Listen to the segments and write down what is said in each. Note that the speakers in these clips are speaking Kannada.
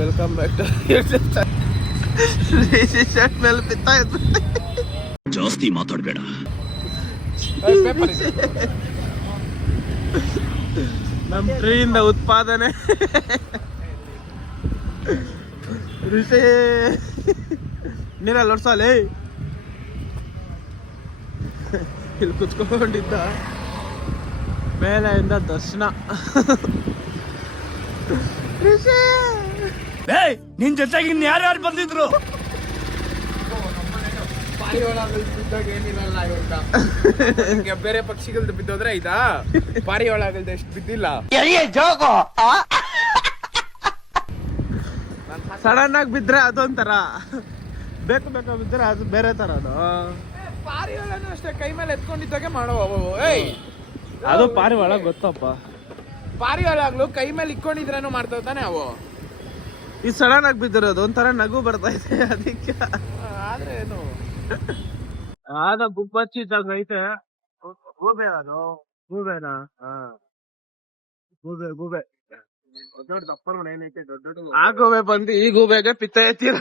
ವೆಲ್ಕಮ್ ಬ್ಯಾಕ್ ಟು ಶರ್ಟ್ ಮೇಲೆ ಬಿತ್ತಾ ಇತ್ತು. ಜಾಸ್ತಿ ಮಾತಾಡಬೇಡ. ನಮ್ಮ ಟ್ರೀಯಿಂದ ಉತ್ಪಾದನೆ ಋಷಿ ನೀರಲ್ಲಿ ಹೊಡ್ಸಲೇ ಇಲ್ಲಿ ಕುತ್ಕೊಂಡಿದ್ದ ಮೇಲೆಯಿಂದ ದರ್ಶನ. ನಿನ್ ಜೊತೆಗೆ ಇನ್ ಯಾರ್ಯಾರು ಬಂದಿದ್ರು? ಏನಿರಲ್ಲ ಇವಾಗ ಬೇರೆ ಪಕ್ಷಿಗಳ್ದು ಬಿದ್ದೋದ್ರೆ ಇದಾ ಪಾರಿವಾಳಗಳ್ದು ಎಷ್ಟು ಬಿದ್ದಿಲ್ಲ. ಸಡನ್ ಆಗಿ ಬಿದ್ರೆ ಅದೊಂಥರ, ಬೇಕು ಬಿದ್ರೆ ಅದು ಬೇರೆ ತರ. ಪಾರಿವಾಳನು ಅಷ್ಟೇ ಕೈ ಮೇಲೆ ಎತ್ಕೊಂಡಿದ್ದಾಗೆ ಮಾಡೋ ಅದು ಪಾರಿವಾಳ ಗೊತ್ತಪ್ಪ. ಪಾರಿವಾಳ ಆಗ್ಲು ಕೈ ಮೇಲೆ ಇಟ್ಕೊಂಡಿದ್ರೇನು ಮಾಡ್ತಾವ ತಾನೆ ಅವು. ಈ ಸಡನ್ ಆಗಿ ಬಿದ್ದಿರೋದು ಒಂಥರ ನಗು ಬರ್ತಾ ಇದೆ ಅದಕ್ಕೆ. ಆದ್ರೆ ಏನು ಆದ ಗುಬ್ಬಚ್ಚಿ ಇದ್ದಾಗ ಐತೆ. ಗೂಬೆ ಅದು ಗೂಬೆನಾ? ಗೂಬೆ ದೊಡ್ಡ ದಪ್ಪನ ಮನೆ ಏನೈತೆ ದೊಡ್ಡ ದೊಡ್ಡ. ಆ ಗೂಬೆ ಬಂದು ಈ ಗೂಬೆಗೆ ಪಿತ್ತ ಎತ್ತಿರ.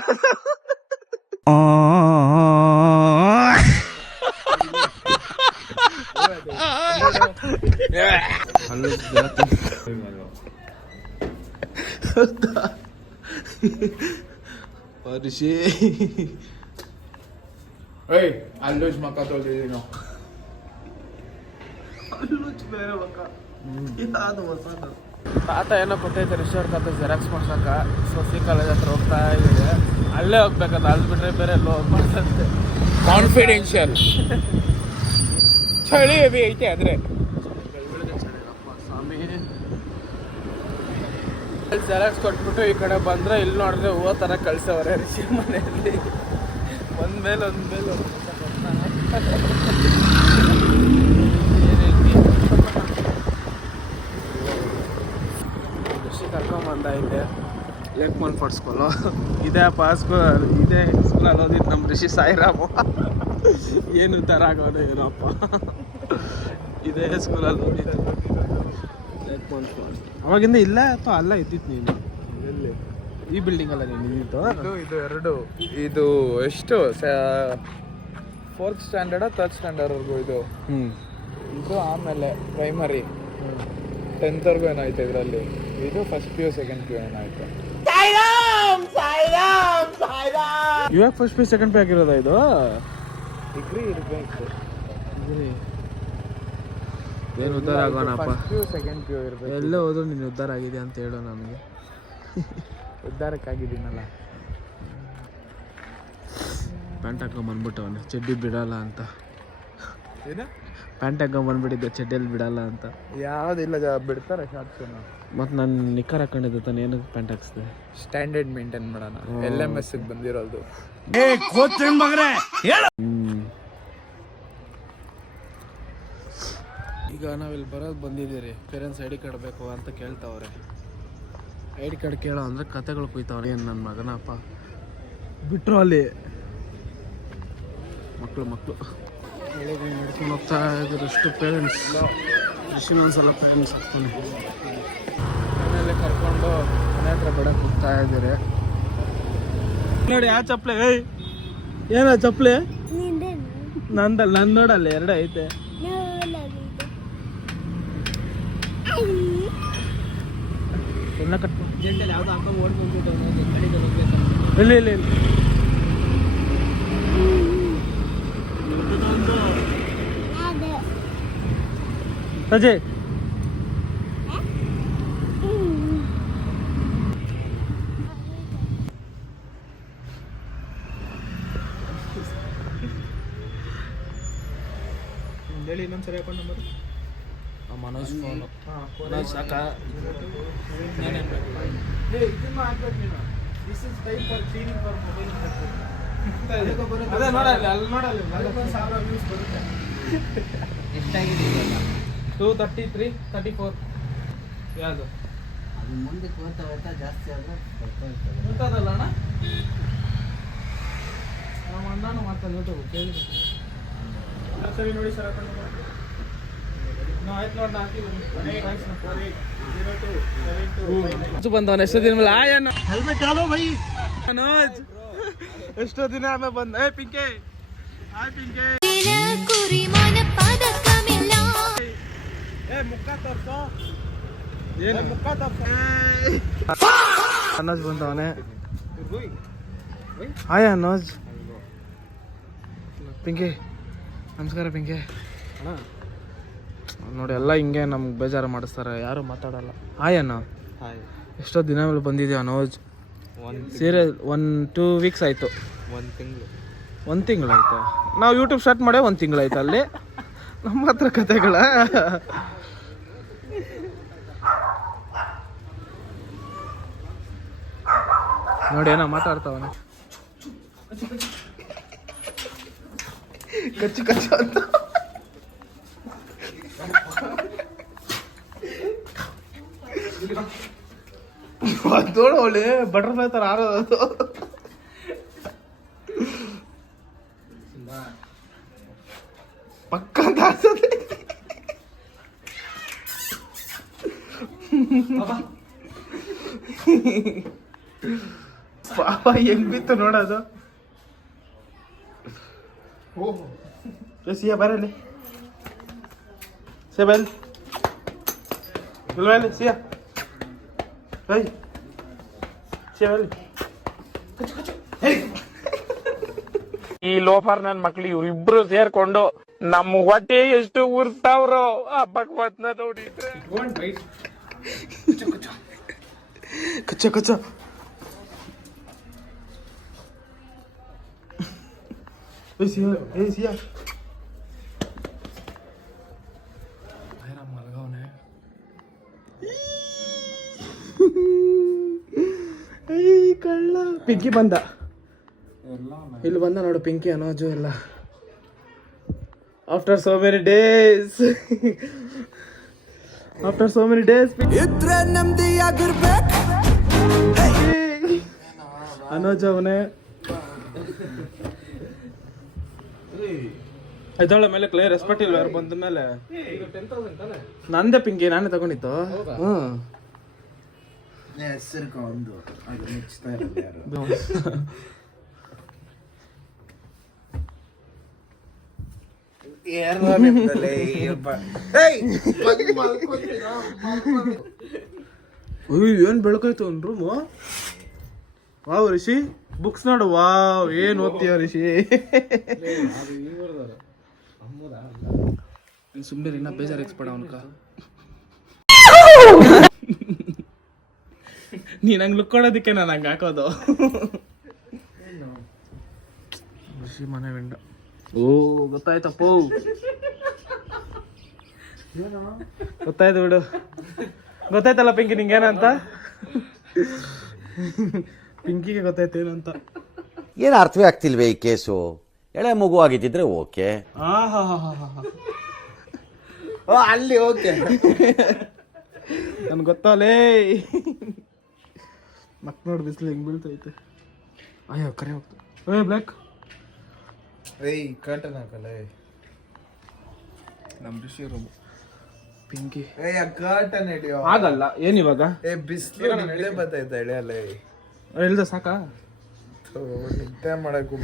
ಋಷಿ ಅಲ್ಲೂಜ್ ಮಕ್ಕ ತೊಳ್ದಿದ್ದೀವಿ ನಾವು. ಬೇರೆ ಮಕ್ಕ ತಾತ ಏನೋ ಕೊಟ್ಟೈತೆ ರಿಷರ್ ತಾತ ಜೆರಾಕ್ಸ್ ಮಾಡ್ಸಕ. ಸೊಸಿ ಕಾಲೇಜ್ ಹತ್ರ ಹೋಗ್ತಾ ಇದೆ. ಅಲ್ಲೇ ಹೋಗ್ಬೇಕಂತ, ಅಲ್ಲಿ ಬಿಟ್ರೆ ಬೇರೆ ಎಲ್ಲೋ ಹೋಗ್ಬಾರ್ದಂತೆ. ಕಾನ್ಫಿಡೆನ್ಷಿಯಲ್. ಚಳಿ ಹೆವಿ ಐತೆ ಆದ್ರೆ ಸ್ವಾಮಿ. ಜೆರಾಕ್ಸ್ ಕೊಟ್ಬಿಟ್ಟು ಈ ಕಡೆ ಬಂದ್ರೆ ಇಲ್ಲಿ ನೋಡಿದ್ರೆ ಹೂವು ತರ ಕಳ್ಸವ್ರೆ ರಿಷಿ ಮನೆಯಲ್ಲಿ. ಒಂದ್ಮೇಲೆ ಋಷಿ ಕರ್ಕೊಂಬಂದ ಇದೆ ಲೇಕ್ಮನ್ ಫಾಟ್ಸ್ಕೊಲು. ಇದೇ ಸ್ಕೂಲ್, ಇದೇ ಸ್ಕೂಲಲ್ಲಿ ಓದಿದ್ದು ನಮ್ಮ ಋಷಿ ಸಾಯಿರಾಮು. ಏನು ಥರ ಆಗೋದು ಏನಪ್ಪ. ಇದೇ ಸ್ಕೂಲಲ್ಲಿ ಓದಿದ್ದು ಲೇಕ್ಮನ್ ಫಾಲ್ಸ್. ಅವಾಗಿಂದ ಇಲ್ಲ ಅಥವಾ ಅಲ್ಲ ಇದ್ದಿತ್ತು ನೀನು? ಎಲ್ಲಿ? ಈ ಬಿಲ್ಡಿಂಗ್ ಅಲ್ಲ ನೀನು ಇದ್ದಿತ್ತು? ಇದು ಎರಡು. ಇದು ಎಷ್ಟು 4th ಸ್ಟ್ಯಾಂಡರ್ಡ್ 3rd ಸ್ಟ್ಯಾಂಡರ್ಡ್ವರೆಗೂ ಇದು. ಇದು ಆಮೇಲೆ ಪ್ರೈಮರಿ 10th ಏನಾಯ್ತು ಇದರಲ್ಲಿ. ಇದು ಫಸ್ಟ್ PU 2nd PU ಏನಾಯ್ತು. ಇವಾಗ ಫಸ್ಟ್ PU 2nd PU ಆಗಿರೋದ ಇದು? ಡಿಗ್ರಿ ಇರಬೇಕು. ಏನು ಉದ್ಧಾರ ಆಗೋಣಪ್ಪ. PU 2nd PU ಇರಬೇಕು. ಎಲ್ಲ ಹೋದ್ರು ನೀನು ಉದ್ಧಾರ ಆಗಿದೆ ಅಂತ ಹೇಳೋ ನನಗೆ. ಉದ್ಧಾರಕ್ಕಾಗಿದ್ದೀನಲ್ಲ. ಪ್ಯಾಂಟ್ ಹಾಕೊಂಬಂದ್ಬಿಟ್ಟವನೆ ಚಡ್ಡಿ ಬಿಡಲ್ಲ ಅಂತ. ಏನು ಪ್ಯಾಂಟ್ ಹಾಕೊಂಬಂದ್ಬಿಟ್ಟಿದ್ದೆ ಚಡ್ಡಿಯಲ್ಲಿ ಬಿಡಲ್ಲ ಅಂತ. ಯಾವುದಿಲ್ಲ ಬಿಡ್ತಾರೆ ಶಾರ್ಟ್ಸನ್ನು. ಮತ್ತು ನಾನು ನಿಕ್ಕರ್ ಹಾಕೊಂಡಿದ್ದೆ ತಾನೆ, ಏನಕ್ಕೆ ಪ್ಯಾಂಟ್ ಹಾಕ್ಸಿದೆ? ಸ್ಟ್ಯಾಂಡರ್ಡ್ ಮೇಂಟೈನ್ ಮಾಡೋಣ. LMS ಬಂದಿರೋದು. ಈಗ ನಾವಿಲ್ಲಿ ಬರೋದು ಬಂದಿದ್ದೀರಿ. ಪೇರೆಂಟ್ಸ್ ID ಕಾರ್ಡ್ ಬೇಕು ಅಂತ ಕೇಳ್ತಾವ್ರೆ. ID ಕಾರ್ಡ್ ಕೇಳೋ ಅಂದರೆ ಕತೆಗಳು ಕುಯ್ತಾವ್ರೆ. ಏನು ನನ್ನ ಮಗನಪ್ಪ ಬಿಟ್ಟರು ಅಲ್ಲಿ ಮಕ್ಕಳು ಬೆಳಗ್ಗೆ ನಡ್ಕೊಂಡು ಹೋಗ್ತಾ ಇದ್ರು ಅಷ್ಟು ಪೇರೆಂಟ್ಸ್. ಋಷಿನೊಂದ್ಸಲ ಪೇರೆಂಟ್ಸ್ ಆಗ್ತಾನೆ. ಮನೆಯಲ್ಲೇ ಕರ್ಕೊಂಡು ಮನೆ ಹತ್ರ ಬಿಡಕ್ಕೆ ಹೋಗ್ತಾ ಇದ್ದಾರೆ. ನೋಡಿ ಯಾವ ಚಪ್ಪಲೆ? ಏನ ಚಪ್ಪಲೆ? ನಂದಲ್ಲ, ನನ್ನ ನೋಡಲ್ಲ, ಎರಡೇ ಐತೆ. ಎಲ್ಲ ಕಟ್ಕೊಂಡು ಜೆಂಡಲ್ಲಿ ಯಾವ್ದು ಹಾಕೊಂಡು ಓಡ್ಕೊಂಡ್ಬಿಟ್ಟು ಇಲ್ಲ ಇಲ್ಲ ಇಲ್ಲ. ರಜೆ ಹೇಳಿ ಇನ್ನೊಂದ್ಸರಿ ಹಾಕೊಂಡು ನಂಬರ್. ಮನೋಜ್ ಫೋನು. ಮನೋಜ್ ಸಾಕ ಅದೇ ನೋಡಲ್ಲ, ಅಲ್ಲಿ ನೋಡಲ್ಲ 1000 ವ್ಯೂಸ್ ಬರುತ್ತೆ. ಎಷ್ಟಾಗಿದೆ? 233 34. ಯಾವುದು ಅದು ಮುಂದಕ್ಕೆ ಹೋಗ್ತಾ ಜಾಸ್ತಿ ಆದರೆ ಗೊತ್ತಾದಲ್ಲ ಅಣ್ಣ. ನಮ್ಮ ಅಣ್ಣನೂ ಮಾಡ್ತಾನೆ ಯೂಟ್ಯೂಬ್ ಕೇಳಿದ್ರು. ಸರಿ ನೋಡಿ ಸರ್ ಹಾಕೊಂಡು ಬಂದವನ ಎಷ್ಟೋ ದಿನ ಮೇಲೆ ಆಯಣ್ಣ ಹೆಲ್ಮೆಟ್ ಹಾಲೋ ಭೈ ಮನೋಜ್ ಎಷ್ಟೋ ದಿನ ಆಮೇಲೆ ಬಂದ ಏ ಪಿಂಕೆ ಹಾಯ್ ಪಿಂಕೆ ಏ ಮುಖ ತೋರ್ಸೋ ಏನು ಮುಖ ತೋರ್ಸೋ ಅನೋಜ್ ಬಂದವನೆ ಹಾಯ್ ಅನೋಜ್ ಪಿಂಕೆ ನಮಸ್ಕಾರ ಪಿಂಕೆ ನೋಡಿ ಎಲ್ಲ ಹಿಂಗೆ ನಮ್ಗೆ ಬೇಜಾರು ಮಾಡಿಸ್ತಾರೆ ಯಾರು ಮಾತಾಡಲ್ಲ ಹಾಯ್ ಅಣ್ಣ ಎಷ್ಟೋ ದಿನ ಮೇಲೆ ಬಂದಿದ್ಯಾ ಅನೋಜ್ ಸೀರಿಯಸ್ 1-2 ವೀಕ್ಸ್ ಆಯಿತು 1 ತಿಂಗಳು ಆಯ್ತು ನಾವು ಯೂಟ್ಯೂಬ್ ಸ್ಟಾರ್ಟ್ ಮಾಡೇ 1 ತಿಂಗಳು ಆಯ್ತು ಅಲ್ಲಿ ನಮ್ಮ ಹತ್ರ ಕತೆಗಳ ನೋಡಿ ಏನೋ ಮಾತಾಡ್ತಾವನೆ ಕಚ್ಚು ಕಚ್ಚು ಅಂತ ನೋಡು ಒಳ್ಳೆ ಬಟರ್ಫ್ಲೈ ತರ ಆರೋದು ಪಕ್ಕ ಅಂತ ಆಡ್ಸೋದೆ ಪಾಪ ಹೆಂಗ್ ಬಿತ್ತು ನೋಡೋದು ಸಿಯಾ ಬರಲಿ ಸಿಯಾ ಬರಲಿ ಬರಲಿ ಸಿಯಾ Hey. ಈ ಲೋಫರ್ ನನ್ ಮಕ್ಳು ಇವ್ರಿಬ್ರು ಸೇರ್ಕೊಂಡು ನಮ್ಮ ಹೊಟ್ಟೆ ಎಷ್ಟು ಉರ್ತಾವ್ರೋ ಆ ಭಗವತ್ನ ನೋಡಿದ್ರೆ ಕಚ್ಚ ಕಚ್ಚ ಸಿಯಾ ಮಲಗವನೆ ಕಳ್ಳ ಪಿಂಕಿ ಬಂದ ಇಲ್ಲಿ ಬಂದ ನೋಡು ಪಿಂಕಿ ಅನೋಜು ಎಲ್ಲ ಆಫ್ಟರ್ ಸೋ ಮೆನಿ ಡೇಸ್ ಇದ್ರೆ ನಮ್ದಿ ಆಗಿರ್ಬೇಕು ಅನೋಜ್ ಅವನೇ ಇದಳ ಮೇಲೆ ಕ್ಲಿಯರ್ ರೆಸ್ಪೆಕ್ಟ್ ಇಲ್ಲ ಯಾರು ಬಂದ ಮೇಲೆ ನಂದೇ ಪಿಂಕಿ ನಾನೇ ತಗೊಂಡಿತ್ತು ಹೆಸರು ಒಂದು ಏನ್ ಬೆಳಕಾಯ್ತು ಒಂದು ರೂಮು ವಾವ್ ರಿಷಿ ಬುಕ್ಸ್ ನೋಡು ವಾವ್ ಏನ್ ಓದ್ತೀಯ ರಿಷಿ ಸುಮ್ಮನೆ ಇನ್ನ ಬೇಜಾರು ಎಕ್ಸ್ಪಡ ಅವನ್ಕ ನೀನ್ ಹಂಗ್ ಲುಕ್ ಕೊಡೋದಕ್ಕೆ ನಾನು ಹಂಗ ಹಾಕೋದು ಋಷಿ ಮನೆ ವಿಂಡ ಓ ಗೊತ್ತಾಯ್ತಪ್ಪ ಗೊತ್ತಾಯ್ತು ಬಿಡು ಗೊತ್ತಾಯ್ತಲ್ಲ ಪಿಂಕಿ ನಿಂಗೇನಂತ ಪಿಂಕಿಗೆ ಗೊತ್ತಾಯ್ತು ಏನಂತ ಏನು ಅರ್ಥವೇ ಆಗ್ತಿಲ್ವೇ ಈ ಕೇಸು ಎಳೆ ಮಗು ಆಗಿದ್ದಿದ್ರೆ ಓಕೆ ಅಲ್ಲಿ ಓಕೆ ನನ್ಗೆ ಗೊತ್ತಲ್ಲೇ ಮಕ್ ನೋಡಿ ಬಿಸಿಲು ಹೆಂಗ್ ಬೀಳ್ತೈತೆ ಅಯ್ಯೋ ಕರೆ ಹೋಗ್ತು ಏ ಬ್ಲ್ಯಾಕ್ ಏಯ್ ಕರ್ಟನ್ ಹಾಕಲ್ಲ ನಮ್ಮ ಋಷಿ ರೂಮ್ ಪಿಂಕಿ ಕರ್ಟನ್ ಹಿಡಿಯೋ ಆಗಲ್ಲ ಏನಿವಾಗ ಏ ಬಿಸಿಲು ನಡೆ ಬರ್ತೈತೆ ಎಳೆಯಲ್ಲ ಹೇಳ್ದ ಸಾಕಾ ನಿದ್ದೆ ಮಾಡಕ್ಕೆ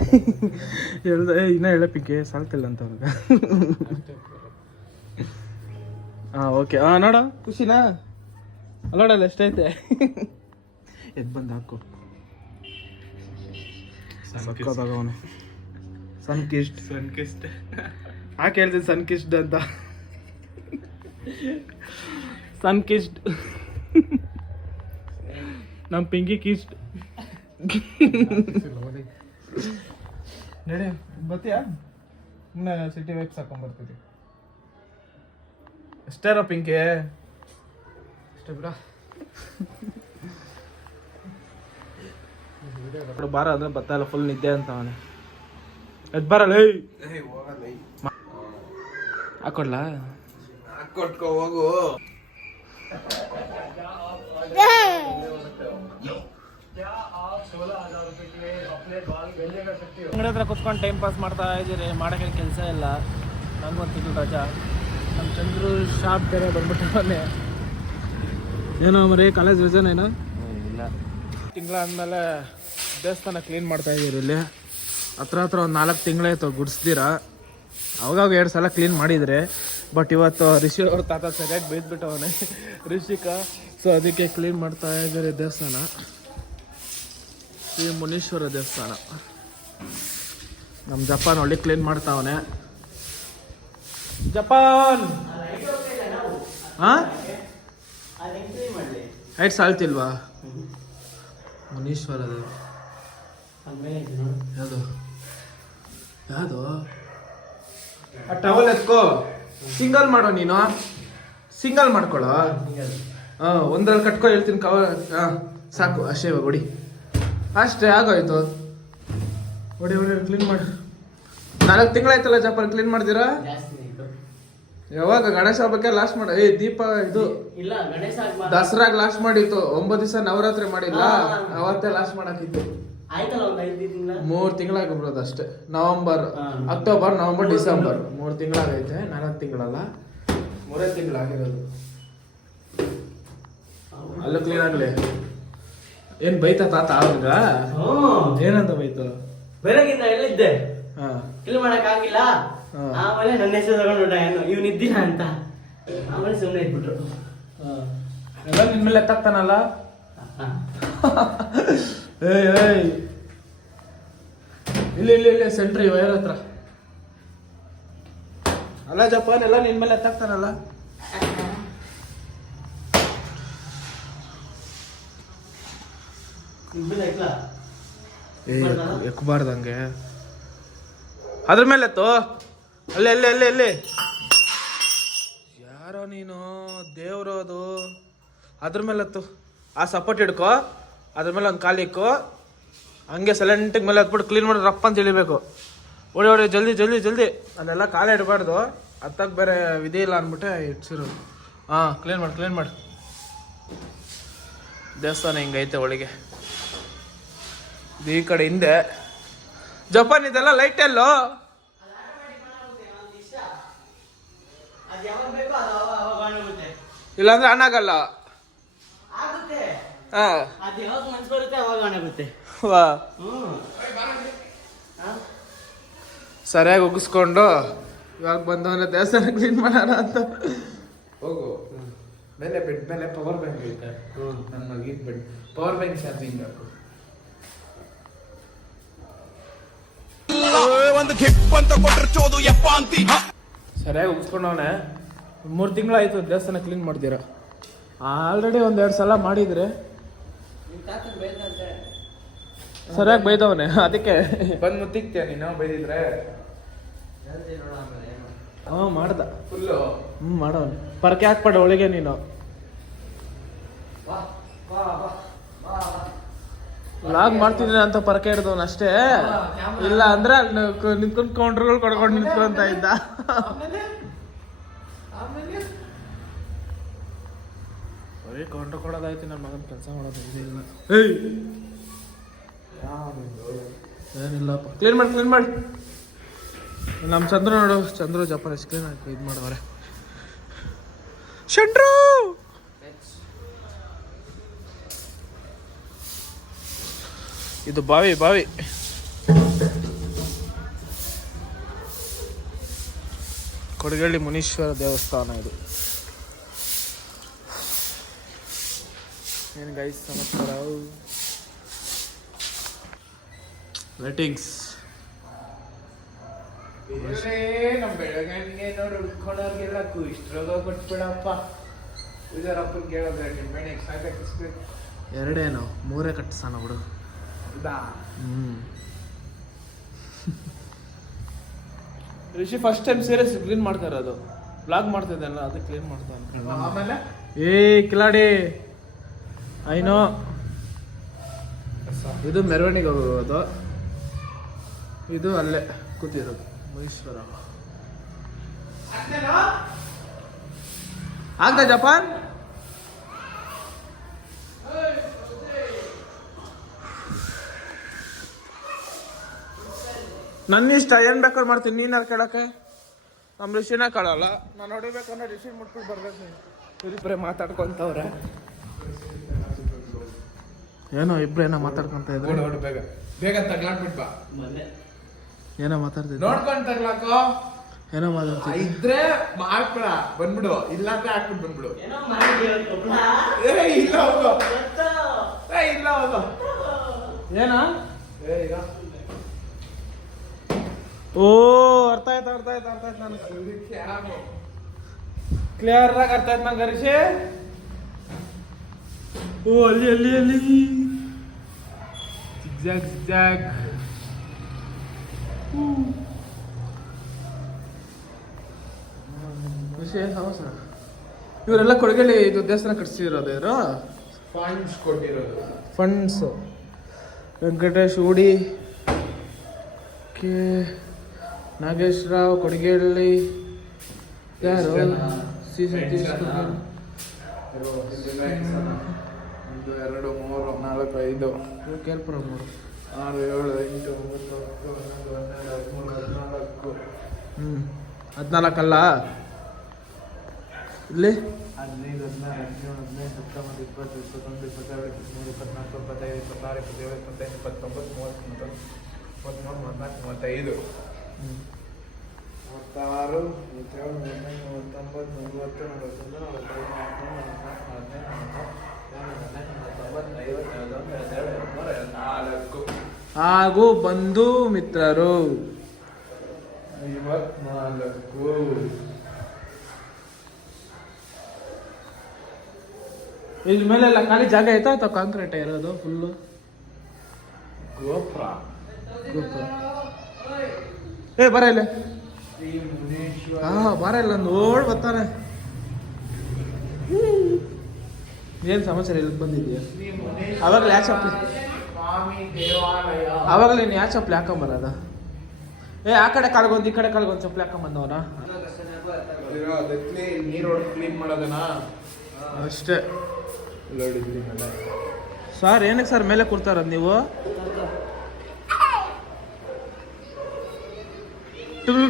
ಹೇಳ್ದ ಇನ್ನ ಎಳೆ ಪಿಂಕಿ ಸಾಲ್ತಿಲ್ಲ ಅಂತ ಅವ್ರಿಗೆ ಓಕೆ ನೋಡ ಖುಷಿನಾ ಅಲ್ಲೋಡಲ್ಲ ಎಷ್ಟೈತೆ ಎದ್ ಬಂದು ಹಾಕು ಸಕ್ಕತ್ತಾಗವನೆ ಸನ್ಕಿಸ್ಟ್ ಹಾಕಿ ಹೇಳ್ತೀನಿ ಸನ್ಕಿಸ್ಟ್ ಅಂತ ಸನ್ಕಿಸ್ಟ್ ನಮ್ಮ ಪಿಂಕಿ ಕಿಸ್ಟ್ ನಡಿ ಬತ್ತೀಯಾ ಇನ್ನ ಸಿಟಿ ವೈಪ್ಸ್ ಹಾಕೊಂಡ್ಬರ್ತೀವಿ ಎಷ್ಟಾರ ಪಿಂಕಿ ಅಷ್ಟೇ ಬಿಡ ಬಾರ ಅಂದ್ರೆ ಬತ್ತಲ್ಲ ಫುಲ್ ನಿದ್ದೆ ಅಂತ ಅವನೇ ಎದ್ ಬರಲ್ಲ ಹಾಕೊಡ್ಲಾ ಹಾಕೊಟ್ಕೋ ಹೋಗು ಅಂಗಡಿ ಹತ್ರ ಕುತ್ಕೊಂಡು ಟೈಮ್ ಪಾಸ್ ಮಾಡ್ತಾ ಇದ್ದೀರಿ ಮಾಡೋಕೆ ಕೆಲಸ ಇಲ್ಲ ನಂಗೊಂದು ತಿಂಗಳು ರಜಾ ನಮ್ಮ ಚಂದ್ರು ಶಾಪ್ ಬೇರೆ ಬಂದ್ಬಿಟ್ಟವನೇ. ಏನೋ ಮರಿ ಕಾಲೇಜ್ ರಜೆನ ಏನೋ ಇಲ್ಲ ತಿಂಗಳ ಆದಮೇಲೆ ದೇವಸ್ಥಾನ ಕ್ಲೀನ್ ಮಾಡ್ತಾ ಇದೀರಿ ಇಲ್ಲಿ. ಹತ್ರ ಒಂದು 4 ತಿಂಗಳಾಯ್ತು ಗುಡಿಸ್ದಿರಾ. ಅವಾಗ 2 ಸಲ ಕ್ಲೀನ್ ಮಾಡಿದರೆ, ಬಟ್ ಇವತ್ತು ರಿಷಿ ಅವ್ರ ತಾತ ಸರಿಯಾಗಿ ಬೈದ್ಬಿಟ್ಟವನೇ ರಿಷಿಕ. ಸೊ ಅದಕ್ಕೆ ಕ್ಲೀನ್ ಮಾಡ್ತಾ ಇದ್ದಾರೆ ದೇವಸ್ಥಾನ. ಶ್ರೀ ಮುನೀಶ್ವರ ದೇವಸ್ಥಾನ. ನಮ್ಮ ಜಪಾನ್ ಒಳ್ಳೆ ಕ್ಲೀನ್ ಮಾಡ್ತಾವನೆ. ಜಪಾನ್ ಹಾಂ ಹೈಟ್ ಸಾಲ್ತಿಲ್ವಾ? ಮುನೀಶ್ವರದು ಯಾವುದು ಯಾವುದು? ಆ ಟವಲ್ ಎತ್ಕೋ, ಸಿಂಗಲ್ ಮಾಡೋ ನೀನು, ಸಿಂಗಲ್ ಮಾಡ್ಕೊಳ್ಳೋ. ಹಾಂ ಒಂದ್ರಲ್ಲಿ ಕಟ್ಕೊ ಹೇಳ್ತೀನಿ ಕವರ್. ಹಾಂ ಸಾಕು ಅಷ್ಟೇ. ಇವಾಗ ಹೊಡಿ ಅಷ್ಟೇ, ಆಗೋಯ್ತು. ಹೊಡಿ ಕ್ಲೀನ್ ಮಾಡಿ. 4 ತಿಂಗಳಾಯ್ತಲ್ಲ ಜಪಾನ್ ಕ್ಲೀನ್ ಮಾಡ್ತೀರಾ? ಯಾವಾಗ ಗಣೇಶ ಹಬ್ಬಕ್ಕೆ ಲಾಸ್ಟ್ ಮಾಡ ದೀಪ ಇದು ದಸರಾಗ ಲಾಸ್ಟ್ ಮಾಡಿತ್ತು. 9 ದಿವಸ ನವರಾತ್ರಿ ಮಾಡಿಲ್ಲ, ಅವತ್ತೇ ಲಾಸ್ಟ್ ಮಾಡಾಕಿತ್ತು. 3 ತಿಂಗಳಾಗ್ಬಿಡೋದು ಅಷ್ಟೇ. November, October, November, December 3 ತಿಂಗಳಾಗೈತೆ. 4 ತಿಂಗಳಲ್ಲ, 3 ತಿಂಗಳಾಗಿರೋದು. ಅಲ್ಲೂ ಕ್ಲೀನ್ ಆಗ್ಲಿ. ಏನ್ ಬೈತಾ ತಾತ ಅವಾಗ? ಏನಂತ ಬೈತು? ಬೆಳಗಿಂದ ಎಲ್ಲಿದ್ದೆ, ಹಾ ಇಲ್ಲಿ ಮಾಡಕ್ ಆಗಿಲ್ಲ. ಆಮೇಲೆ ನನ್ನ ಹೆಸರು ತಗೊಂಡು ಇವ್ನು ಇದ್ದೀನ ಅಂತ, ಆಮೇಲೆ ಸುಮ್ಮನೆ ಇಟ್ಬಿಟ್ರು. ಎಲ್ಲ ನಿನ್ಮೇಲೆ ಎತ್ತಾಗ್ತಾನಲ್ಲ. ಏಯ್ ಇಲ್ಲಿ ಸೆಂಟ್ರಿ ವೈರ್ ಹತ್ರ ಅಲ್ಲ ಜಪಾನ್, ಎಲ್ಲ ನಿನ್ಮೇಲೆ ಎತ್ತಾಗ್ತಾನಲ್ಲ. ಎಕ್ಬಾರ್ದಂಗೆ ಅದ್ರ ಮೇಲೆ ಎತ್ತು. ಅಲ್ಲಿ ಯಾರೋ ನೀನು, ದೇವ್ರು ಅದು. ಅದ್ರ ಮೇಲೆ ಎತ್ತು. ಆ ಸಪೋರ್ಟ್ ಹಿಡ್ಕೊ, ಅದ್ರ ಮೇಲೆ ಒಂದು ಕಾಲಿಕ್ಕೋ, ಹಂಗೆ ಸೈಲೆಂಟಿಗೆ ಮೇಲೆ ಹತ್ಬಿಟ್ಟು ಕ್ಲೀನ್ ಮಾಡಿ ರಪ್ಪ ಅಂತ ಇಳಿಬೇಕು. ಓಡಿ ಜಲ್ದಿ. ಅದೆಲ್ಲ ಕಾಲೇ ಇಡಬಾರ್ದು, ಹತ್ತಕ್ಕೆ ಬೇರೆ ವಿಧಿ ಇಲ್ಲ ಅಂದ್ಬಿಟ್ಟೆ ಇಡ್ಸಿರು. ಹಾಂ ಕ್ಲೀನ್ ಮಾಡಿ. ದೇವಸ್ಥಾನ ಹಿಂಗೈತೆ ಒಳಗೆ. ಈ ಕಡೆ ಹಿಂದೆ ಜಪಾನ್ ಇದೆಲ್ಲ ಲೈಟ್ ಎಲ್ಲೋ. ಇಲ್ಲಾಂದ್ರೆ ಹಣ್ಣಾಗಲ್ಲ. ಸರಿಯಾಗಿ ಉಗಿಸ್ಕೊಂಡು ಇವಾಗ ಬಂದವನ ದೇವಸ್ಥಾನ ಕ್ಲೀನ್ ಮಾಡೋಣ ಅಂತ ಹೋಗು. ಮೇಲೆ ಬೆಡ್ ಮೇಲೆ ಪವರ್ ಬ್ಯಾಂಕ್ ಐತೆ. ನನ್ನ ಮಗಿನ ಬೆಡ್ ಪವರ್ ಬ್ಯಾಂಕ್ ಚಾರ್ಜಿಂಗ್ ಹಾಕು. ಒಂದು ಕಿಪ್ ಅಂತ ಕೊಟ್ರೆ ಚೋದು ಯಪ್ಪ ಅಂತಿ. ಸರಿಯಾಗಿ ಉಗಿಸ್ಕೊಂಡವನೆ. 3 ತಿಂಗಳಾಯ್ತು ದೇವಸ್ಥಾನ ಕ್ಲೀನ್ ಮಾಡ್ತೀರಾ. ಆಲ್ರೆಡಿ 1-2 ಸಲ ಮಾಡಿದ್ರೆ ಸರಿಯಾಗಿ ಬೈದವನೆ. ಅದಕ್ಕೆ ಬಂದು ಮುತ್ತಿಕ್ತೀಯ ನೀನು ಬೈದಿದ್ರೆ. ಮಾಡ್ದ ಫುಲ್ಲು. ಮಾಡವನೆ ಪರಕೆ ಹಾಕ್ಬೇಡ ಒಳಗೆ ನೀನು. ಲಾಗ್ ಮಾಡ್ತಿದ್ದೀನಿ ಅಂತ ಪರಕೆ ಹಿಡ್ದವನ್ ಅಷ್ಟೇ. ಇಲ್ಲ ಅಂದ್ರೆ ಅಲ್ಲಿ ನಿಂತ್ಕೊಂಡು ಕೌಂಟ್ರುಗಳು ಕೊಡ್ಕೊಂಡು ನಿಂತ್ಕೊಂತ ಇದ್ದ. ಬರೀ ಕೌಂಟ್ರ್ ಕೊಡೋದಾಯ್ತು. ನನ್ನ ಮಗನ ಕೆಲಸ ಮಾಡೋದು ಇಲ್ಲ. ಏನಿಲ್ಲಪ್ಪ, ಕ್ಲೀನ್ ಮಾಡಿ. ನಮ್ಮ ಚಂದ್ರು ನೋಡು, ಚಂದ್ರು ಜಪಾನ್ ಎಷ್ಟು ಕ್ಲೀನ್ ಆಗಿ ಇದು ಮಾಡವ್ರೆ. ಚಂದ್ರು ಇದು ಬಾವಿ ಕೊಡಗಳ್ಳಿ ಮುನೀಶ್ವರ ದೇವಸ್ಥಾನ ಇದು. ಏನು ಗೈಸ್ ನಮಸ್ಕಾರ. ಲೈಟಿಂಗ್ಸ್ ನಮ್ಮ ಬೆಳಗನಿಗೆ ನೋಡಿ ಉಳ್ಕೊಂಡವ್ರಿಗೆಲ್ಲ ಇಷ್ಟರೋಗ ಕೊಟ್ಬಿಡಪ್ಪ. ಪೂಜಾರಪ್ಪನ ಕೇಳೋದ್ರೆ ನಿಂಬೆಣ್ಣೆ ಎಕ್ಸ್ಟ್ರಾ ಕಟ್ಟಿಸ್ಬೇಕು. 2 3 ಕಟ್ಟಿಸೋಣ ಬಿಡು. Rishi first time serious clean ಮಾಡ್ತಾ ಇರೋದು. ಬ್ಲಾಗ್ ಮಾಡ್ತಾ ಇದ್ದಲ್ಲ, ಅದಕ್ಕೆ ಕ್ಲೀನ್ ಮಾಡ್ತಾನೆ. ಆಮೇಲೆ ಕಿಲಾಡಿ ಐನೋ ಇದು ಮೆರವಣಿಗೆ ಹೋಗೋದು. ಇದು ಅಲ್ಲೇ ಕೂತಿರೋದು ಮಹೇಶ್ವರ. ಆಗ್ತಾ ಜಪಾನ್ ನನ್ನ ಇಷ್ಟ, ಏನ್ ಬೇಕಾದ್ರೆ ಮಾಡ್ತೀನಿ. ನೀನ್ ಯಾರು ಕೇಳಕ್ಕೆ? ನಮ್ಮ ಋಷಿನ ಕಾಣಲ್ಲ. ನಾನು ಹೊಡಿಬೇಕಂದ್ರೆ ಋಷಿ ಮುಟ್ಬಿಟ್ಟು ಬರ್ಬೇಕು ನೀನು. ಇಬ್ಬರೇ ಮಾತಾಡ್ಕೊಂತವ್ರೆ. ಏನೋ ಇಬ್ರೇನೋ ಮಾತಾಡ್ಕೊಂತ ಇದ್ರೆ ಬೇಗ ಬೇಗ ತಗ್ಲಾಕ್ಬಿಟ್ ಬಾ. ಏನೋ ಮಾತಾಡ್ತಿದ್ದೆ. ನೋಡ್ಕೊಂಡ್ ತಗ್ಲಾಕೋ. ಏನೋ ಮಾತಾಡ್ತಿದ್ದೆ. ಇದ್ರೆ ಹಾಕ್ಬಿಡ ಬಂದ್ಬಿಡು, ಇಲ್ಲಾಂದ್ರೆ ಹಾಕ್ಬಿಟ್ಟು ಬಂದ್ಬಿಡು. ಏನೋ ಮಾಡಿ ಇಲ್ಲ ಹೋಗೋ, ಇಲ್ಲ ಹೋಗೋ. ಏನ ಈಗ ಓ ಅರ್ಥ ಆಯ್ತು ನನಗೆ ಕ್ಲಿಯರ್ ಆಗಿ ಅರ್ಥ ಆಯ್ತು ನಂಗೆ ಋಷಿ. ಓ ಅಲ್ಲಿ ಜಿಗ್ಜಾಗ್ ಋಷಿ ಏನು ಸಮಸ್ಯೆ? ಇವರೆಲ್ಲ ಕೊಡಗೇಲಿ ಇದು ದೇವಸ್ಥಾನ ಕಟ್ಸಿರೋದು ಇವರು ಫಂಡ್ಸ್ ಕೊಟ್ಟಿರೋದು. ಫಂಡ್ಸ್ ವೆಂಕಟೇಶ್ ಉಡಿ ಕೆ ನಾಗೇಶ್ ರಾವ್ ಕೊಡಗೇಳಿ ಯಾರು ಸಿ ಸತೀಶ್ ಒಂದು 2 3 4 5 ಕೇಳ್ಪುರ 3 6 7 8 9 10 11 12 13 14 14 ಅಲ್ಲ ಇಲ್ಲಿ 15 16 17 18 19 20 21 22 23 24 25 26 27 28 29 30 31 32 33 ಹಾಗೂ ಬಂಧು ಮಿತ್ರರು 54. ಇದ್ರ ಮೇಲೆಲ್ಲ ಖಾಲಿ ಜಾಗ ಐತಾ ಅಥವಾ ಕಾಂಕ್ರೀಟ್ ಇರೋದು ಫುಲ್ಲು? ಗೋಪುರ ಏ ಬರ ಇಲ್ಲ. ಶ್ರೀ ಮುನೇಶ್ವರ ಬರ ಇಲ್ಲ ನೋಡ್ ಬರ್ತಾನೆ. ಏನ್ ಸಮಾಚಾರ ಇಲ್ಲಿ ಬಂದಿದ್ಯಾ? ಶ್ರೀ ಮುನೇಶ್ವರ ಅವಾಗಲೇ ಯಾಕೆ ಚಪ್ಪಲಿ ಸ್ವಾಮಿ ದೇವಾಲಯ. ಅವಾಗಲೇ ನೀನು ಯಾಕೆ ಚಪ್ಪಲಿ ಹಾಕೊಂಬರದ? ಆ ಕಡೆ ಕಾಲ್ಗೊಂದು ಈ ಕಡೆ ಕಾಲ್ಗೊಂದು ಚಪ್ಪಲಿ ಹಾಕೊಂಬಂದವನ ಅದಕ್ಕೆ ನೀರು ಹೊಡೆದು ಕ್ಲೀನ್ ಮಾಡೋದನ್ನ ಅಷ್ಟೇ. ನೋಡಿದ್ವಿ ಸರ್ ಏನಕ್ಕೆ ಸರ್ ಮೇಲೆ ಕೂರ್ತಾರದು ನೀವು?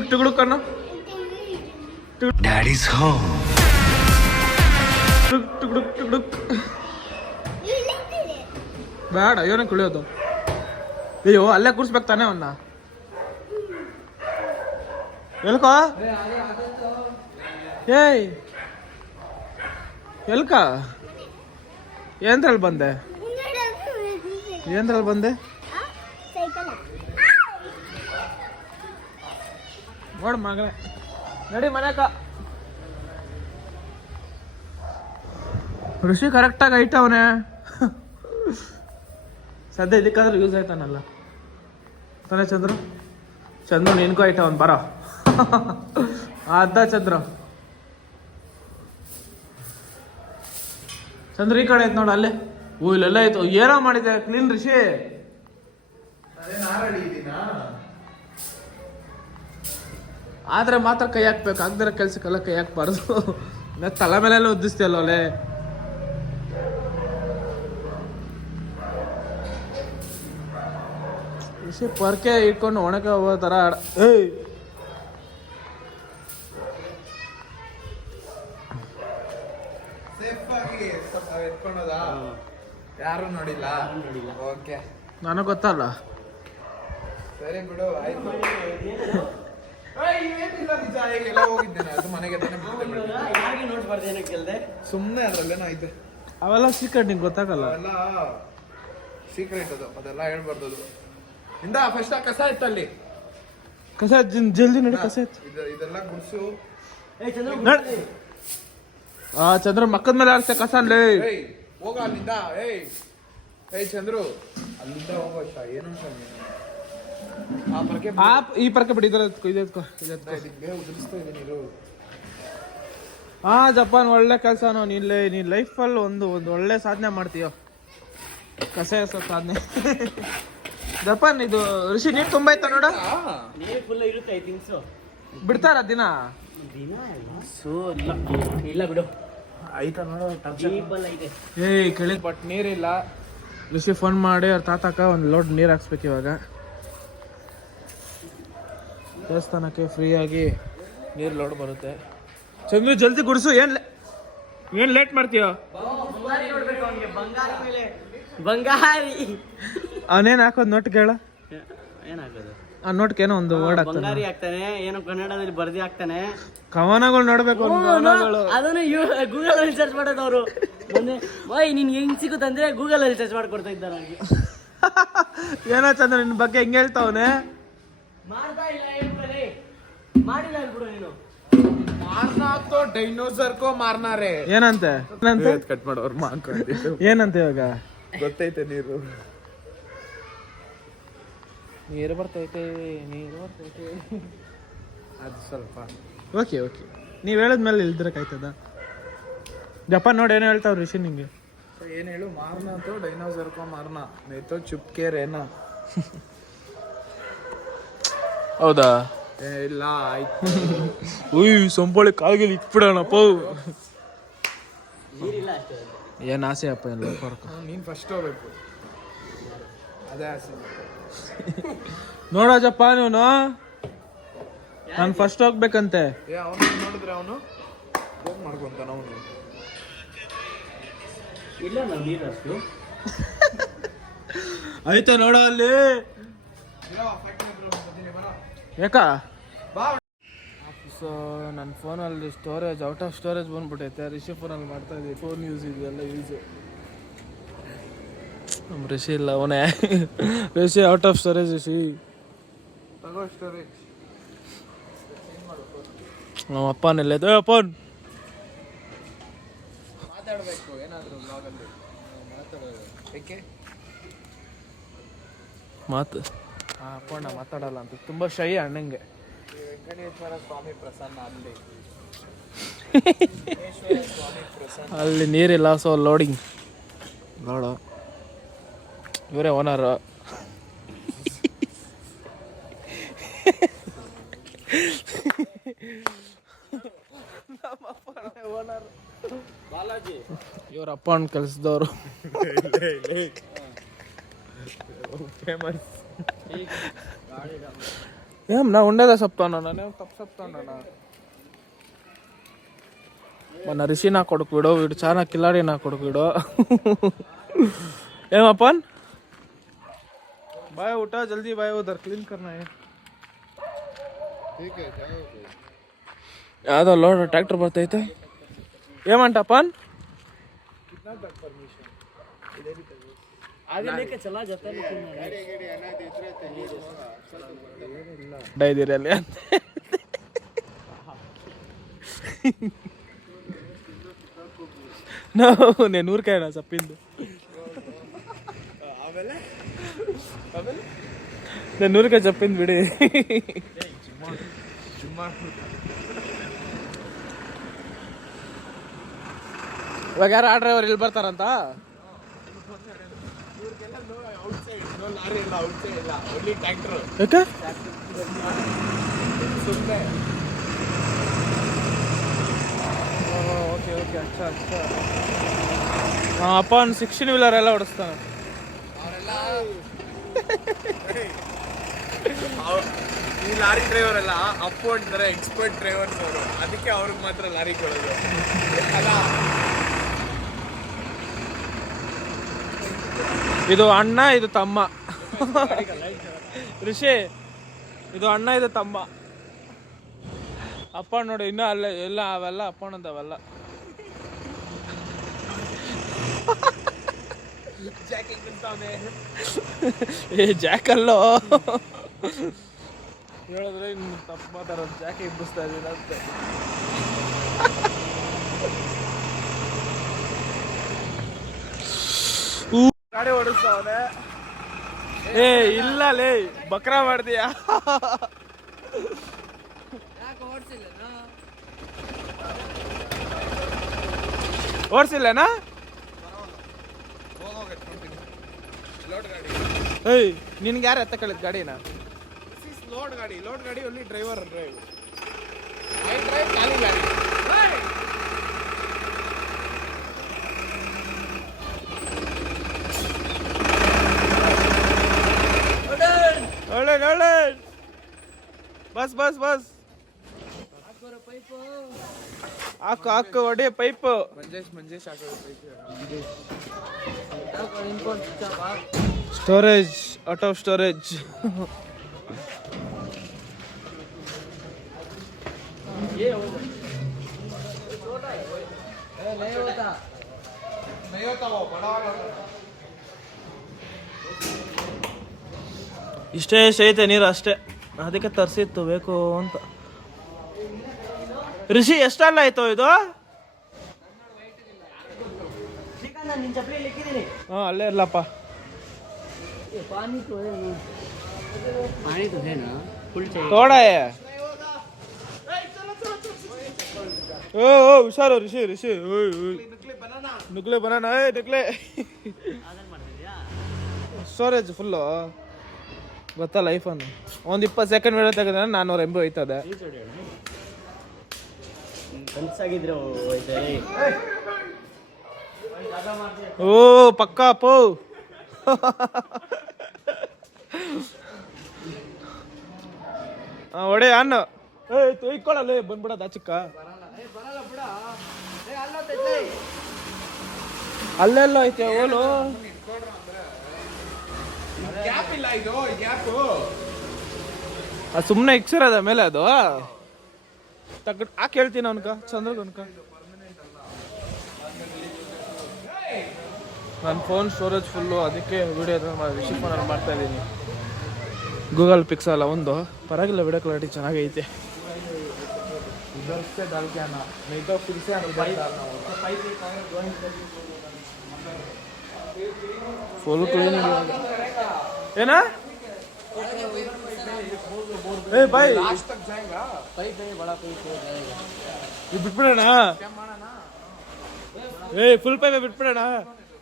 ಟುಗುಡು ಕಣ್ಣು ಡ್ಯಾಡೀಸ್ ಹೋಮ್. ಟುಗುಡು ಬೇಡ ಏನಕ್ಕೆ ಕುಳಿಯೋದು? ಅಯ್ಯೋ ಅಲ್ಲೇ ಕೂರ್ಸ್ಬೇಕು ತಾನೇ ಅವನ್ನ. ಎಲ್ಕೋ ಏಯ್ ಎಲ್ಕ ಏನ್ರಲ್ಲಿ ಬಂದೆ? ಏನ್ರಲ್ಲಿ ಬಂದೆ? ನೋಡು ಮಗನೇ ನಡಿ ಮನೆಕ. ಋಷಿ ಕರೆಕ್ಟಾಗಿ ಐಟವನೆ. ಸದ್ಯ ಇದಕ್ಕಾದ್ರೂ ಯೂಸ್ ಆಯ್ತಾನಲ್ಲ ತಾನೇ ಚಂದ್ರು ನಿನ್ಕೋ ಐಟವನ್ ಬರೋ. ಅದ ಚಂದ್ರ ಈ ಕಡೆ ಐತೆ ನೋಡು ಅಲ್ಲೇ. ಓ ಇಲ್ಲೆಲ್ಲ ಆಯ್ತು. ಏನೋ ಮಾಡಿದೆ ಕ್ಲೀನ್ ಋಷಿ. ಆದ್ರೆ ಮಾತ್ರ ಕೈ ಹಾಕ್ಬೇಕು, ಆಗದಿರೋ ಕೆಲ್ಸಕ್ಕೆಲ್ಲ ಕೈ ಹಾಕ್ಬಾರ್ದು. ತಲೆ ಮೇಲೆಲ್ಲ ಉದ್ದಿಸ್ತೀಯಲ್ಲ ಒಲೆ. ಋಷಿ ಪರ್ಕೆ ಇಟ್ಕೊಂಡು ಒಣಕೆ ಹೋಗೋ ಥರ ಏಯ್ ಎತ್ಕೊಂಡೋದಾ? ಯಾರು ನೋಡಿಲ್ಲ. ಓಕೆ ನನಗೆ ಗೊತ್ತಲ್ಲ. ಸರಿ ಬಿಡು ಆಯ್ತು. ಏನಿಲ್ಲ ನಿಜ, ಹೇಗೆಲ್ಲ ಹೋಗಿದ್ದೇನೆ ಅದು ಮನೆಗೆ ಯಾರಿಗೆ ನೋಟ್ ಬರ್ದೇನೆ ಕೇಳ್ದೆ. ಸುಮ್ಮನೆ ಅದ್ರಲ್ಲೇನೋ ಐತೆ. ಅವೆಲ್ಲ ಸೀಕ್ರೆಟ್ ನಿಂಗೆ ಗೊತ್ತಾಗಲ್ಲ. ಅವೆಲ್ಲ ಸೀಕ್ರೆಟ್ ಅದು, ಅದೆಲ್ಲ ಹೇಳ್ಬಾರ್ದು. ಇಂದ ಫಸ್ಟ್ ಆ ಕಸ ಇತ್ತಲ್ಲಿ. ಕಸ ಜಲ್ದಿ ನಡಿ ಕಸ ಇತ್ತು. ಇದೆಲ್ಲ ಗುಡ್ಸು. ಚಂದ್ರ ಮಕ್ಕದ ಮೇಲೆ ಆಡ್ತೆ ಕಸ ಅಲ್ಲೇ. ಏಯ್ ಹೋಗ ಅಲ್ಲಿಂದ. ಏಯ್ ಚಂದ್ರು ಅಲ್ಲಿಂದ ಹೋಗೋ ಅಷ್ಟ ಏನು ಆ ಪರಕೆ ಈ ಪರಕೆ ಬಿಡಿ. ಇದೆತ್ಕೋ ಉದುರಿಸ್ತಾ ಇದ್ದೀನಿ ಇರು. ಜಪಾನ್ ಒಳ್ಳೆ ಕೆಲಸನೋ. ನೀನ್ ಲೈಫಲ್ಲಿ ಒಂದು ಒಳ್ಳೆ ಸಾಧನೆ ಮಾಡ್ತೀಯೋ. ಕಸ ಎಸೋ ಸಾಧನೆ. ಜಪಾನ್ ಇದು ಋಷಿ ನೀರು ತುಂಬ ಐತ ನೋಡ. ನೀರು ಫುಲ್ ಇರುತ್ತೆ ಐ ಥಿಂಕ್ ಸೊ. ಬಿಡ್ತಾರ ದಿನ ಸೊ ಇಲ್ಲ ಬಿಡು ಆಯ್ತಾ ನೋಡು. ಡೀಪಲ್ ಐತೆ. ಏಯ್ ಕೆಳಗೆ ಬಟ್ ನೀರಿಲ್ಲ. ಋಷಿ ಫೋನ್ ಮಾಡಿ ಅವ್ರ ತಾತಕ ಒಂದು ಲೋಡ್ ನೀರು ಹಾಕ್ಸ್ಬೇಕು ಇವಾಗ ದೇವಸ್ಥಾನಕ್ಕೆ ಫ್ರೀಯಾಗಿ. ನೀರು ಲೋಡ್ ಬರುತ್ತೆ. ಚಂದ್ರು ಜಲ್ದಿ ಗುಡಿಸು. ಏನು ಲೇಟ್ ಮಾಡ್ತೀಯೋ? ಬಂಗಾರಿ ನೋಡ್ಬೇಕು ಅವನಿಗೆ, ಬಂಗಾರಿ ಮೇಲೆ ಬಂಗಾರಿ. ಅವನೇನು ಹಾಕೋದು ನೋಟ್ ಕೇಳ. ಏನಾಗೋದು ಆ ನೋಟ್ಗೆ ಏನೋ ಒಂದು ವರ್ಡ್ ಹಾಕ್ತಾನೆ. ಬಂಗಾರಿ ಆಗ್ತಾನೆ, ಏನೋ ಕನ್ನಡದಲ್ಲಿ ಬರ್ದಿ ಆಗ್ತಾನೆ. ಕವನಗಳು ನೋಡ್ಬೇಕು ಅವ್ನು, ಕವನಗಳು. ಅದನ್ನು ಗೂಗಲ್ ಅಲ್ಲಿ ಸರ್ಚ್ ಮಾಡೋದು ಅವರು. ಮೊನ್ನೆ ಬಾಯ್ ನಿನ್ ಹೆಂಗ್ ಸಿಗುತ್ತಂದ್ರೆ ಗೂಗಲ್ ಅಲ್ಲಿ ಸರ್ಚ್ ಮಾಡ್ಕೊಡ್ತಾ ಇದ್ದಾರೆ ಅವ್ರಿಗೆ. ಏನೋ ಚಂದ್ರ ನಿನ್ ಬಗ್ಗೆ ಹೆಂಗ್ ಹೇಳ್ತಾವನೆ. ಮಾಡ್ತಾ ಇಲ್ಲ ಹೇಳ್ತಾರೆ, ಮಾಡಿಲ್ಲ ಅನ್ಬಿಡು ನೀನು. ಮಾರ್ನಾ ತೋ ಡೈನೋಸರ್ ಕೋ ಮಾರ್ನಾ ರೇ. ಏನಂತೆ ಏನಂತೆ ಕಟ್ ಮಾಡೋರು ಮಾಡ್ಕೊಂಡಿದ್ದು ಏನಂತೆ ಇವಾಗ ಗೊತ್ತೈತೆ. ನೀರು ಬರ್ತೈತೆ, ನೀರು ಬರ್ತೈತೆ. ಅದು ಸ್ವಲ್ಪ ಓಕೆ ಓಕೆ, ನೀವು ಹೇಳಿದ್ಮೇಲೆ ಇಲ್ದಿರಕ್ಕಾಯ್ತದ. ಜಪಾನ್ ನೋಡಿ ಏನೋ ಹೇಳ್ತಾವ್ರು ಋಷಿ ನಿಂಗೆ. ಏನ್ ಹೇಳು? ಮಾರ್ನಾ ತೋ ಡೈನೋಸರ್ ಕೋ ಮಾರ್ನಾ ನೈ ತೋ ಚುಪ್ಕೆ ರೇನಾ. ಹೌದಾ? ಇಲ್ಲ ಆಯ್ತು. ಉಯ್ ಸಂಪೋಳಿ ಕಾಲ್ಗಿಲ್ ಇಟ್ಬಿಡೋಣಪ್ಪ. ನೀರಿಲ್ಲ ಅಷ್ಟೇ. ಏನ್ ಆಸೆ ಅಪ್ಪ ಎಲ್ಲ. ನೀನ್ ಫಸ್ಟ್ ಹೋಗ್ಬೇಕು, ಅದೇ ಆಸೆ. ನೋಡೋಜಪ್ಪ ನೀನು, ನಾನು ಫಸ್ಟ್ ಹೋಗ್ಬೇಕಂತೆ. ಅವನು ನೋಡಿದ್ರೆ ಅವನು ಹೋಗ್ ಮಾಡ್ಕೊಂತಾನ ಅವನು. ಇಲ್ಲ ನಾವು ನೀರು ಅಷ್ಟು ಆಯ್ತಾ ನೋಡೋ ಅಲ್ಲಿ. ಯಾಕ ಸೊ ನನ್ನ ಫೋನಲ್ಲಿ ಸ್ಟೋರೇಜ್ ಔಟ್ ಆಫ್ ಸ್ಟೋರೇಜ್ ಬಂದ್ಬಿಟ್ಟೈತೆ. ರಿಷಿ ಫೋನಲ್ಲಿ ಮಾಡ್ತಾ ಇದ್ದೀವಿ, ಫೋನ್ ಯೂಸ್ ಇದೆಲ್ಲ ಯೂಸು. ನಮ್ಮ ರಿಷಿ ಇಲ್ಲ, ಅವನೇ Rishi out of storage. Rishi ತಗೋ ಸ್ಟೋರೇಜ್. ನಮ್ಮ ಅಪ್ಪನೆಲ್ಲ ಅಪ್ಪನ್ ಮಾತಾಡ್ಬೇಕು ಏನಾದ್ರು ಬ್ಲಾಗಲ್ಲಿ ಮಾತಾಡೋದು. ಏಕೆ ಮಾತು ಅಪ್ಪಣ್ಣ ಮಾತಾಡಲ್ಲ ಅಂತ ತುಂಬ ಶೈ ಅಣ್ಣಂಗೆ. ವೆಂಕಟೇಶ್ವರ ಸ್ವಾಮಿ ಪ್ರಸನ್ನ ಅಲ್ಲಿ ಅಲ್ಲಿ ನೀರಿಲ್ಲ, ಸೊ ಲೋಡಿಂಗ್ ನೋಡು. ಇವರೇ ಓನರು. ಬಾಲಾಜಿ ಇವ್ರ ಅಪ್ಪನ ಕೆಲಸದವರು. ಫೇಮಸ್. ఏం నా ఉండేదా చెప్తాను, నేను తప్పు చెప్తాను. మన రిషి నా కొడుకు వీడు, వీడు చాలా కిలాడి నా కొడుకు వీడు. ఏమప్పన్ బాయ్ उठा जल्दी भाई, उधर क्लीन करना है. ಯಾವುದೋ ಲೋಡ್ ಟ್ರ್ಯಾಕ್ಟರ್ ಬರ್ತೈತೆ. ಏಮಂಟಪ್ಪನ್ आगे लेके चला जाता है लेकिन ಡೈದಿರಿ ಅಲ್ಲಿ నేను ఊరికైనా చెప్పింది. నేను ఊరికే చెప్పింది ಬಿಡಿ. ಇವಾಗ ಯಾರು ಆ ಡ್ರೈವರ್ ಇಲ್ಲಿ ಬರ್ತಾರಂತ. ಲಾರಿ ಇಲ್ಲ, ಔಟ್ಸೈಡ್ ಇಲ್ಲ, ಓನ್ಲಿ ಟ್ರ್ಯಾಕ್ಟರ್. ಯಾಕೆ ಸುಮ್ಮನೆ. ಓಕೆ ಓಕೆ, ಅಚ್ಚ ಅಚ್ಚ. ಅಪ್ಪ ಒಂದು 16 ವೀಲರ್ ಎಲ್ಲ ಓಡಿಸ್ತಾನೆ. ಈ ಲಾರಿ ಡ್ರೈವರ್ ಎಲ್ಲ ಅಪ್ಪು ಅಂತಾರೆ, ಎಕ್ಸ್ಪರ್ಟ್ ಡ್ರೈವರ್ಸ್ ಅವರು. ಅದಕ್ಕೆ ಅವ್ರಿಗೆ ಮಾತ್ರ ಲಾರಿ ಕೊಡೋದು ಅಲ್ಲ. ಇದು ಅಣ್ಣ, ಇದು ತಮ್ಮ. ಋಷಿ ಇದು ಅಣ್ಣ, ಇದು ತಮ್ಮ. ಅಪ್ಪ ನೋಡಿ ಇನ್ನೂ ಅಲ್ಲೇ ಎಲ್ಲ ಅವೆಲ್ಲ ಅಪ್ಪಣ್ಣದವೆಲ್ಲ. ಏ ಜಾಕಲ್ಲೋ ಹೇಳಿದ್ರೆ ಇನ್ನು ತಪ್ಪು ಮಾತಾಡೋದು. ಜಾಕೆ ಇಬ್ಬಿಸ್ತಾ ಇದ್ದೀನಿ ಅಂತ. ಗಾಡಿ ಓಡಿಸ್ತಾವನೆ. ಏ ಇಲ್ಲ ಲೇ, ಬಕ್ರಾ ಮಾಡ್ತೀಯಾ? ಓಡಿಸಿಲ್ಲನಾ? ಏಯ್ ನಿನ್ಗೆ ಯಾರು ಎತ್ತ ಕಳಿದ್ ಗಾಡಿನ? ಲೋಡ್ ಗಾಡಿ, ಲೋಡ್ ಗಾಡಿ only driver drive. I drive ಖಾಲಿ ಗಾಡಿ. ಒಳ್ಳೆ ಒಳ್ಳೆ, ಬಸ್ ಬಸ್ ಬಸ್. ಹಾಕು ಹಾಕು ಹೊಡೆ pipe. Manjesh storage out of storage. ಇಷ್ಟೇ ಐತೆ ನೀರು ಅಷ್ಟೇ, ಅದಕ್ಕೆ ತರಿಸಿತ್ತು ಬೇಕು ಅಂತ. ಋಷಿ ಎಷ್ಟಲ್ಲ ಆಯ್ತು ಇದು? ಹಾಂ ಅಲ್ಲೇ ಇರ್ಲಪ್ಪ. ತೋಡ ಓ ಹುಷಾರು ಋಷಿ ನುಗ್ಲೆ ಬನಾನ ನುಗ್ಲೆ. ಸ್ಟೋರೇಜ್ ಫುಲ್ಲು ಗೊತ್ತಲ್ಲ ಐಫೋನ್. ಒಂದು 20 ಸೆಕೆಂಡ್ ವಿಡಿಯೋ ತೆಗೆದ್ರೆ 400 MB ಹೋಯ್ತದೆ. ಓ ಪಕ್ಕ ಪೋ. ಒಡೆ ಅನ್ನ ಇಕ್ಕೊಳ್ಳಲ್ಲ ಬಂದ್ಬಿಡೋದ ಚಿಕ್ಕ. ಅಲ್ಲೆಲ್ಲ ಐತೆ ಓಲು. ಅದು ಸುಮ್ಮನೆ ಇಕ್ಸಿರೋದ ಮೇಲೆ ಅದು ತಗ್ಗು ಹಾಕಿ ಹೇಳ್ತೀನಿ ಅವನ್ಕ ಚಂದ್ರಗನ್ಕ. ನನ್ನ ಫೋನ್ ಸ್ಟೋರೇಜ್ ಫುಲ್ಲು, ಅದಕ್ಕೆ ವಿಡಿಯೋ ರಿಸೀವ್ ಫೋನಲ್ಲಿ ಮಾಡ್ತಾ ಇದ್ದೀನಿ. ಗೂಗಲ್ ಪಿಕ್ಸಲ್ ಒಂದು ಪರವಾಗಿಲ್ಲ, ವಿಡಿಯೋ ಕ್ವಾಲಿಟಿ ಚೆನ್ನಾಗೈತೆ. ಫುಲ್ ಕ್ಲೀನ್ ಏನ ಬಾಯ್ ಬಿಟ್ಬಿಡೋಣ. ಫುಲ್ ಪೈಪೇ ಬಿಟ್ಬಿಡೋಣ.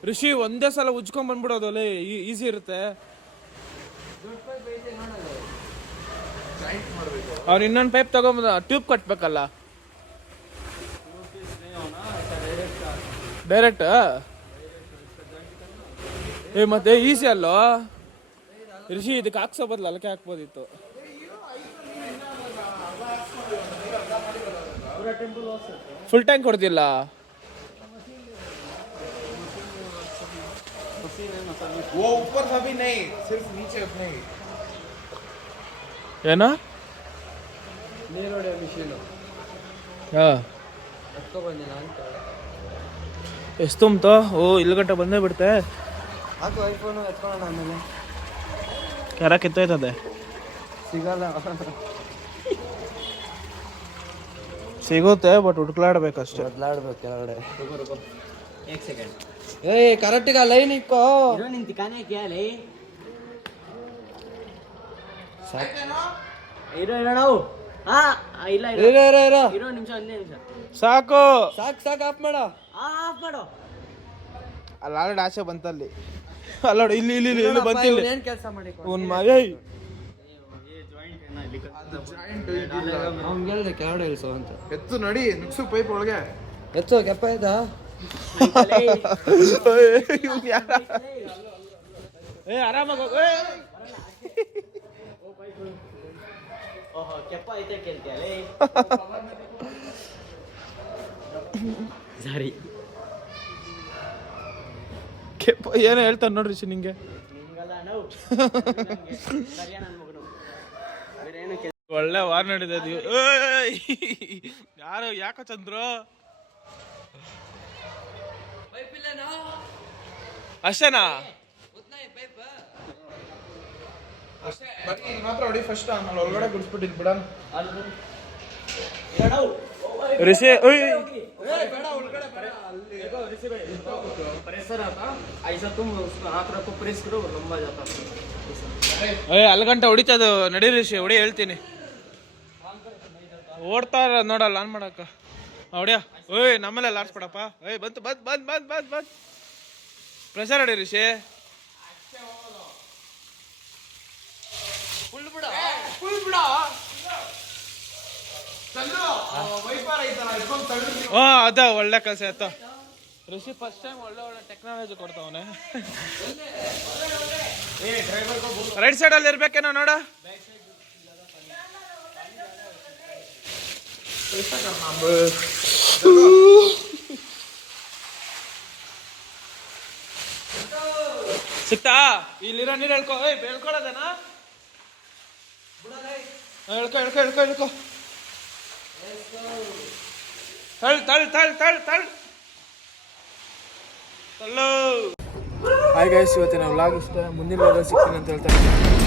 ಋಷಿ ಒಂದೇ ಸಲ ಉಜ್ಕೊಂಡ್ ಬಂದ್ಬಿಡೋದು, ಅಲ್ಲೇ ಈಸಿ ಇರುತ್ತೆ. ಅವ್ನು ಇನ್ನೊಂದು ಪೈಪ್ ತಗೊಂಬ ಟ್ಯೂಬ್ ಕಟ್ಬೇಕಲ್ಲ ಡೈರೆಕ್ಟ್. ಮತ್ತೆ ಈಸಿ ಅಲ್ಲೋ ಋಷಿ, ಇದಕ್ಕೆ ಹಾಕ್ಸೋ ಬದಲು ಅಲ್ಲಕ್ಕೆ ಹಾಕ್ಬೋದಿತ್ತು. ಫುಲ್ ಟ್ಯಾಂಕ್ ಕೊಡ್ತಿಲ್ಲ. वो ऊपर का भी नहीं, सिर्फ नीचे अपने ಏನೋ ಎಷ್ಟು ತುಂಬ್ತೋ? ಓ ಇಲ್ಲಿ ಗಂಟೆ ಬಂದೇ ಬಿಡ್ತೆ. ಕೆರ ಕಿತ್ತೋಯ್ತದೆ, ಸಿಗಲ್ಲ. ಸಿಗುತ್ತೆ ಬಟ್ ಹುಡ್ಕ್ಲಾಡ್ಬೇಕಷ್ಟೇ. ಬದಲಾಡ್ಬೇಕು ಕೆಳಗಡೆ. ಏ ಕರೆಕ್ಟ್ಗ ಲೈನ್ ಇಕ್ಕೋ. ನಿಂತು ಕಾನೇ ಕೇಳಿ ಇರೋ ನಾವು. ಇಲ್ಲ ಇರೋ ನಿಮಿಷ, ಒಂದೇ ನಿಮಿಷ ಸಾಕು ಸಾಕು ಆಫ್ ಮಾಡೋ. ಆಫ್ ಮಾಡೋ. ಅಲ್ಲಿ ಆಲ್ರೆಡಿ ಆಸೆ ಬಂತಲ್ಲಿ. ಅಲ್ಲೋಡು ಇಲ್ಲಿ ಇಲ್ಲಿ ಇಲ್ಲಿ ಬಂತಿಲ್ಲ. ಏನ್ ಕೆಲಸ ಮಾಡಿ ಅವ್ನ್ ಮಗ ಅವ್ನ್ ಹೇಳ್ದೆ ಕೆಳಗಡೆ ಇಳಿಸೋ ಅಂತ. ಎತ್ತು ನಡಿ, ನುಗ್ಸು ಪೈಪ್ ಒಳಗೆ ಎತ್ತು. ಕೆಪ್ಪ ಇದ್ದ ಆರಾಮಾಗ ಕೆಪ್ಪ ಐತೆ ಕೇಳ್ತೀಯಲ್ಲ. ಸಾರಿ ಕೆಪ್ಪ ಏನೋ ಹೇಳ್ತಾನೆ ನೋಡ್ರಿ ನಿಂಗೆ. ಒಳ್ಳೆ ವಾರ್ ನಡೀತಾ ಇದೀವಿ. ಯಾರು ಯಾಕ ಚಂದ್ರು ಅಷ್ಟೇನಾ? ಮಾತ್ರ ಹೊಡಿ ಫಸ್ಟ್, ಆಮೇಲೆ ಒಳಗಡೆ ಗುಡಿಸ್ಬಿಟ್ಟಿದ್ ಬಿಡೋಣ. ರಿಷಿ ಅಲ್ಲಿ ಗಂಟೆ ಹೊಡಿತದು. ನಡಿ ರಿಷಿ ಹೊಡಿ, ಹೇಳ್ತೀನಿ. ಓಡ್ತಾರ ನೋಡಲ್ಲ ಆನ್ ಮಾಡಕ್ಕ. ಹೊಡಿಯ ಓಯ್ ನಮ್ಮಲ್ಲೇ ಲಾರ್ಸ್ಬಿಡಪ್ಪ. ಏಯ್ ಬಂತು ಬಂದ್ ಪ್ರೆಷರ್ ಹೊಡಿ ರಿಷಿ. ಅದ ಒಳ್ಳೆ ಕೆಲಸ ಆಯ್ತು ಋಷಿ. ಫಸ್ಟ್ ಟೈಮ್ ಒಳ್ಳೆ ಟೆಕ್ನಾಲಜಿ ಕೊಡ್ತಾವನೆ. ರೈಟ್ ಸೈಡ್ ಅಲ್ಲಿ ಇರ್ಬೇಕೇನೋ ನೋಡ. ಸಿಕ್ತಾ ಇಲ್ಲಿರೋ ನೀರು ಹೇಳ್ಕೊ. ಹೇಳ್ಕೊಳ್ಳೋದೇನಾ? ಹೇಳ್ಕೊ ಹೇಳ್ಕೊ ಹೇಳ್ಕೊ ಹೇಳ್ಕೊ. ತಳ್ಳು. ಹಾಯ್ ಗೈಸ್, ಇವತ್ತಿನ ವ್ಲಾಗ್ ಇಷ್ಟ. ಮುಂದಿನ ವ್ಲಾಗಲ್ಲಿ ಸಿಗ್ತೀನಿ ಅಂತ ಹೇಳ್ತಾರೆ.